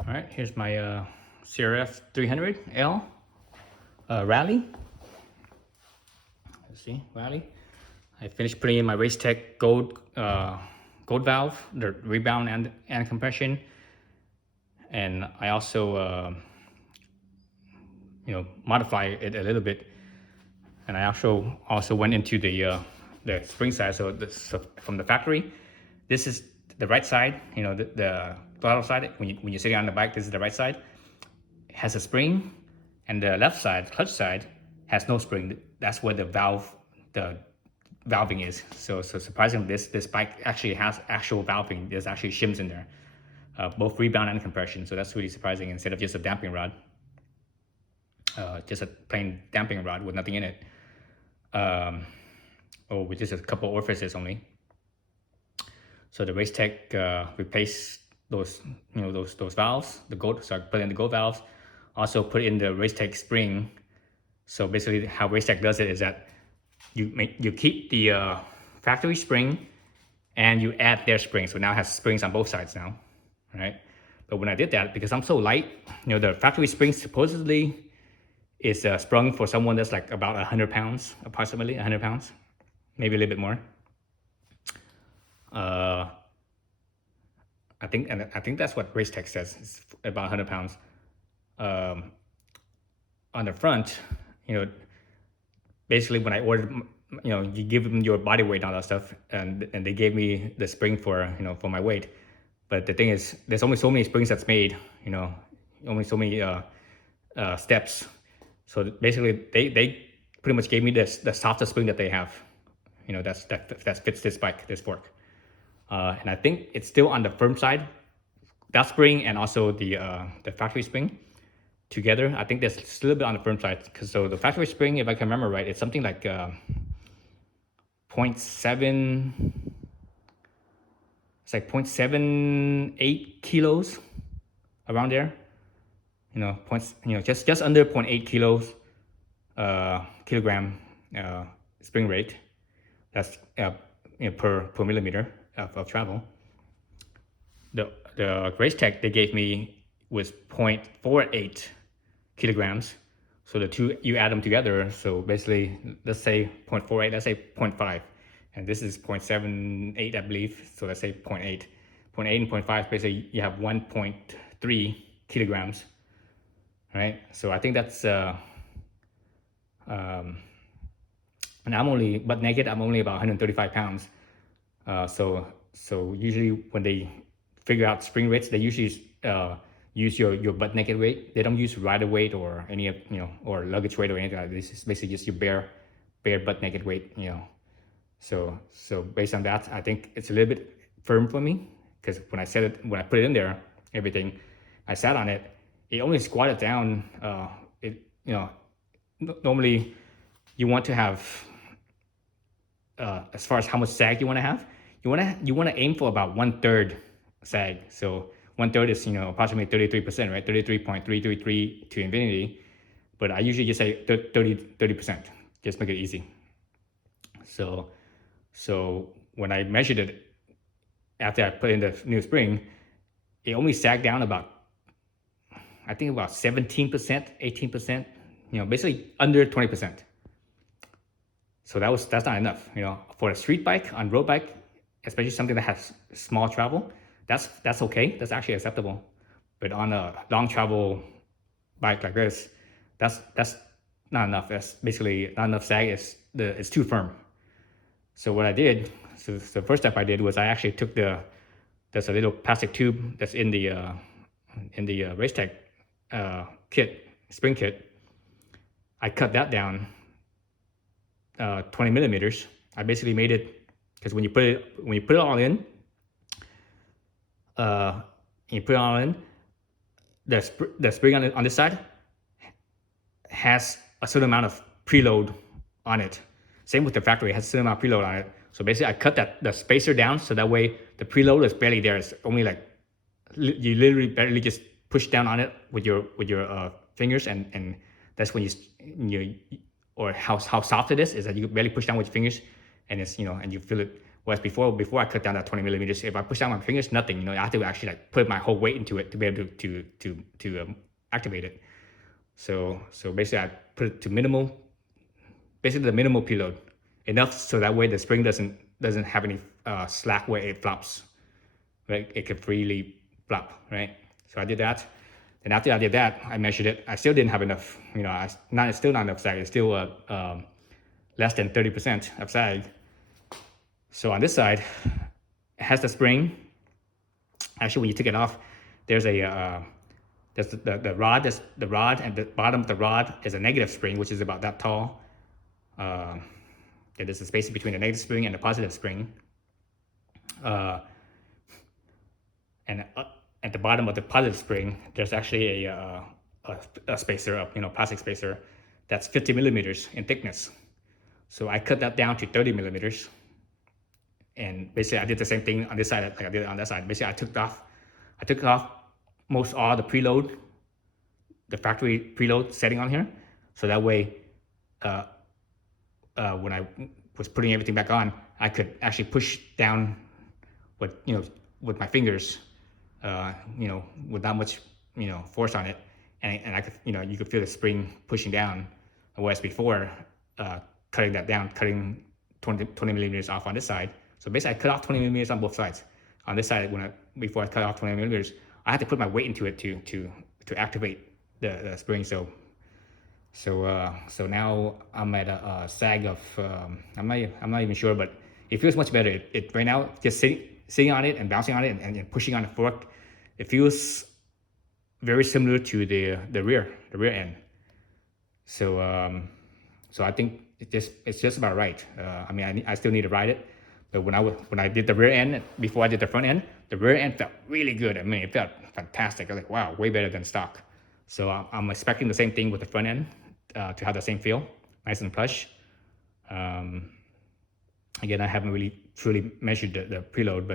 All right, here's my CRF300L rally. Let's see, rally. I finished putting in my RaceTech gold valve, the rebound and compression, and I also modify it a little bit. And I also went into the spring side. So from the factory, this is the right side. The throttle side. When you're sitting on the bike, this is the right side. It has a spring, and the left side, clutch side, has no spring. That's where the valving is. So surprisingly, this bike actually has actual valving. There's actually shims in there, both rebound and compression. So that's really surprising. Instead of just a damping rod, just a plain damping rod with nothing in it, or with just a couple orifices only. So the RaceTech replaced those valves, the gold. So I put in the gold valves. Also put in the RaceTech spring. So basically, how RaceTech does it is that you keep the factory spring, and you add their spring. So now it has springs on both sides now, right? But when I did that, because I'm so light, the factory spring supposedly is sprung for someone that's like about 100 pounds, approximately 100 pounds, maybe a little bit more. I think that's what RaceTech says. It's about 100 pounds. On the front, basically when I ordered, you give them your body weight and all that stuff, and they gave me the spring for my weight. But the thing is, there's only so many springs that's made, only so many steps. So basically, they pretty much gave me the softest spring that they have, that fits this bike, this fork. And I think it's still on the firm side, that spring and also the factory spring together. I think that's still a bit on the firm side, because so the factory spring, if I can remember right, it's something like 0.7. It's like 0.78 kilos, around there. Just under 0.8 kilos, kilogram spring rate. That's per millimeter of travel. The RaceTech they gave me was 0.48 kilograms. So the two, you add them together. So basically, let's say 0.48, let's say 0.5. And this is 0.78, I believe. So let's say 0.8. 0.8 and 0.5, basically you have 1.3 kilograms, right? So I think that's, and I'm only, butt naked, I'm only about 135 pounds. So usually when they figure out spring rates, they usually use your butt naked weight. They don't use rider weight or any of or luggage weight or anything like this. It's basically just your bare butt naked weight. So based on that, I think it's a little bit firm for me, because when I put it in there, everything, I sat on it, it only squatted down. Normally you want to have, as far as how much sag you want to have, you want to aim for about 1/3 sag. So 1/3 is approximately 33%, right? 33.333 to infinity. But I usually just say 30%. Just make it easy. So when I measured it after I put in the new spring, it only sagged down about, I think about 17%, 18%. Basically under 20%. So that's not enough. For a street bike, on road bike, especially something that has small travel, that's okay. That's actually acceptable. But on a long travel bike like this, that's not enough. That's basically not enough sag. It's too firm. So what I did, so the first step I did was I actually took there's a little plastic tube that's in the RaceTech spring kit. I cut that down 20 millimeters. I basically made it, because when you put it all in, the spring on this side has a certain amount of preload on it. Same with the factory, it has a certain amount of preload on it. So basically, I cut the spacer down, so that way the preload is barely there. It's only like, you literally barely just push down on it with your fingers, and that's when you or how soft it is that you barely push down with your fingers, and it's and you feel it Whereas before I cut down that 20 millimeters, if I push down my fingers, nothing. You know, I have to actually like put my whole weight into it to be able to activate it. So basically, I put it to minimal, basically the minimal preload, enough so that way the spring doesn't have any slack where it flops, right? It can freely flop, right? So I did that. And after I did that, I measured it. I still didn't have enough, you know, it's still not enough sag. It's still less than 30% of sag. So on this side, it has the spring. Actually, when you take it off, there's a there's the rod. There's the rod, and the bottom of the rod is a negative spring, which is about that tall. There's a space between the negative spring and the positive spring. And at the bottom of the positive spring, there's actually a spacer, plastic spacer, that's 50 millimeters in thickness. So I cut that down to 30 millimeters. And basically I did the same thing on this side like I did on that side. Basically I took off most all the preload, the factory preload setting on here. So that way, when I was putting everything back on, I could actually push down with my fingers, with not much, force on it. And I could, you could feel the spring pushing down. Whereas before, cutting 20 millimeters off on this side. So basically I cut off 20 millimeters on both sides. On this side, before I cut off 20 millimeters, I had to put my weight into it to activate the spring. So now I'm at a sag of, I'm not even sure, but it feels much better. It right now, just sitting on it and bouncing on it and pushing on the fork, it feels very similar to the rear end. So I think it's just about right. I still need to ride it, but when I did the rear end before I did the front end, the rear end felt really good. I mean, it felt fantastic. I was like, wow, way better than stock. So I'm expecting the same thing with the front end, to have the same feel, nice and plush. Again, I haven't really truly measured the preload,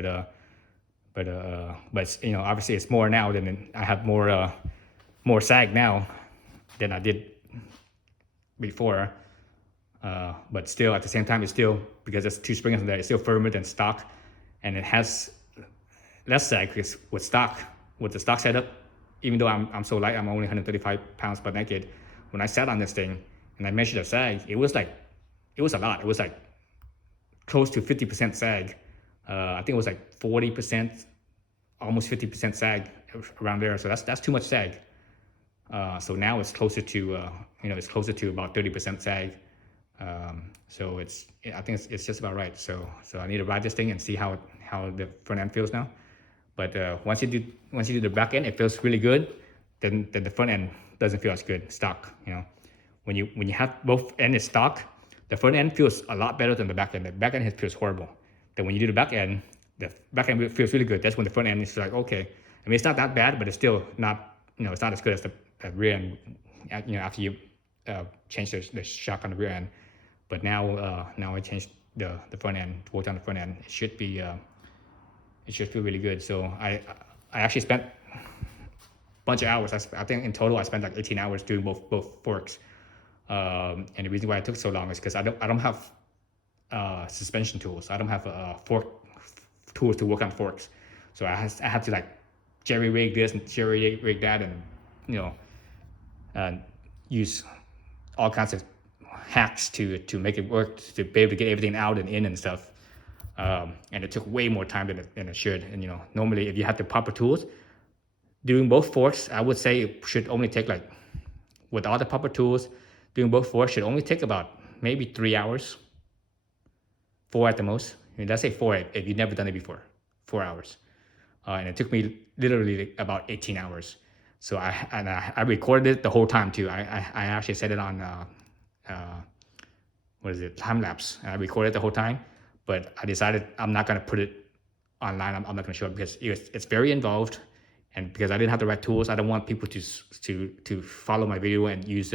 but obviously it's more now than I have more sag now than I did before. But still, at the same time, it's still, because there's two springs in there, it's still firmer than stock, and it has less sag because with the stock setup, even though I'm so light, I'm only 135 pounds butt naked. When I sat on this thing and I measured the sag, it was a lot. It was like close to 50% sag. I think it was like 40%, almost 50% sag around there. So that's too much sag. So now it's closer to about 30% sag. So I think it's just about right. So I need to ride this thing and see how the front end feels now. But once you do the back end, it feels really good. Then the front end doesn't feel as good stock. When you have both ends stock, the front end feels a lot better than the back end. The back end feels horrible. Then when you do the back end feels really good. That's when the front end is like, okay. I mean, it's not that bad, but it's still not, it's not as good as the rear end. After you change the shock on the rear end. But now I changed the front end, worked on the front end. It should feel really good. So I actually spent a bunch of hours. I think in total I spent like 18 hours doing both forks. And the reason why it took so long is because I don't have suspension tools. I don't have fork tools to work on forks. So I had to like jerry rig this and jerry rig that, and use all kinds of hacks to make it work, to be able to get everything out and in and stuff. And it took way more time than it should. And normally if you have the proper tools, doing both forks, I would say it should only take, like, with all the proper tools, doing both forks should only take about maybe 3 hours, 4 at the most. I mean, let's say 4 if you've never done it before, 4 hours. And it took me literally about 18 hours. So I recorded it the whole time too. I actually set it on time lapse. I recorded it the whole time, but I decided I'm not gonna put it online. I'm not gonna show it because it's very involved, and because I didn't have the right tools, I don't want people to follow my video and use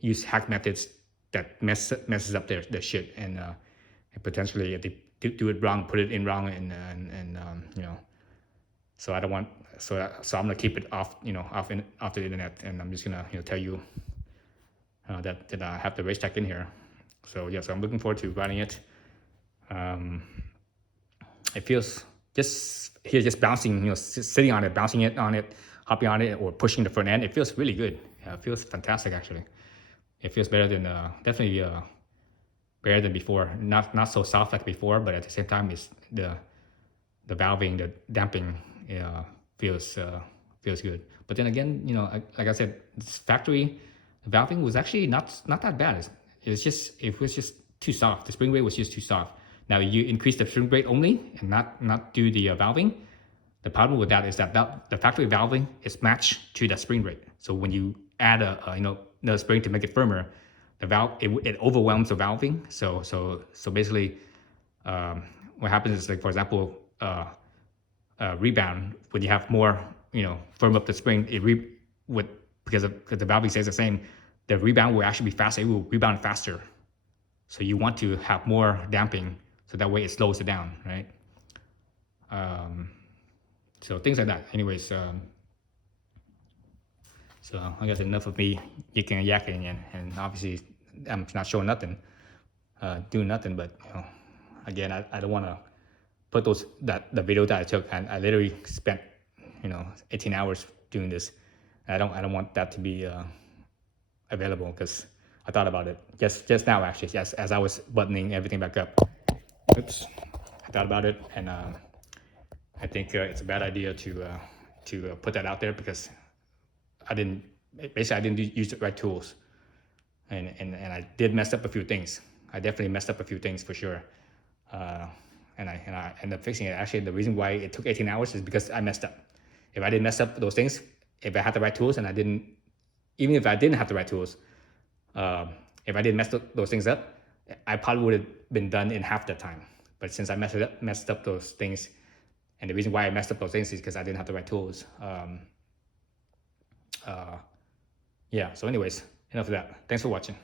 use hack methods that messes up their shit, and potentially if they do it wrong, put it in wrong, and so I don't want. So I'm gonna keep it off the internet, and I'm just gonna tell you that I have the RaceTech in here. So yeah, so I'm looking forward to riding it. Um, it feels just bouncing, sitting on it, bouncing it on it, hopping on it, or pushing the front end. It feels really good. It feels fantastic actually. It feels better than definitely better than before. Not so soft like before, but at the same time, it's the valving, the damping feels feels good. But then again, like I said, this factory valving was actually not that bad. It was just too soft. The spring rate was just too soft. Now you increase the spring rate only and not do the valving. The problem with that is that the factory valving is matched to the spring rate. So when you add another spring to make it firmer, the valve it overwhelms the valving. So basically, what happens is, like, for example, rebound, when you have more, firm up the spring, because the valving stays the same, the rebound will actually be faster. It will rebound faster. So you want to have more damping, so that way it slows it down, right? So things like that. Anyways, so I guess enough of me yicking and yakking, and obviously I'm not showing nothing, doing nothing. But again, I don't want to put the video that I took, and I literally spent 18 hours doing this. I don't want that to be available, because I thought about it just now, actually, just as I was buttoning everything back up. Oops, I thought about it, and I think it's a bad idea to put that out there, because I didn't use the right tools, and I did mess up a few things. I definitely messed up a few things for sure, and I ended up fixing it. Actually, the reason why it took 18 hours is because I messed up. If I didn't mess up those things, if I had the right tools, and even if I didn't have the right tools, if I didn't mess those things up, I probably would have been done in half the time. But since I messed up those things, and the reason why I messed up those things is because I didn't have the right tools. Yeah, so anyways, enough of that. Thanks for watching.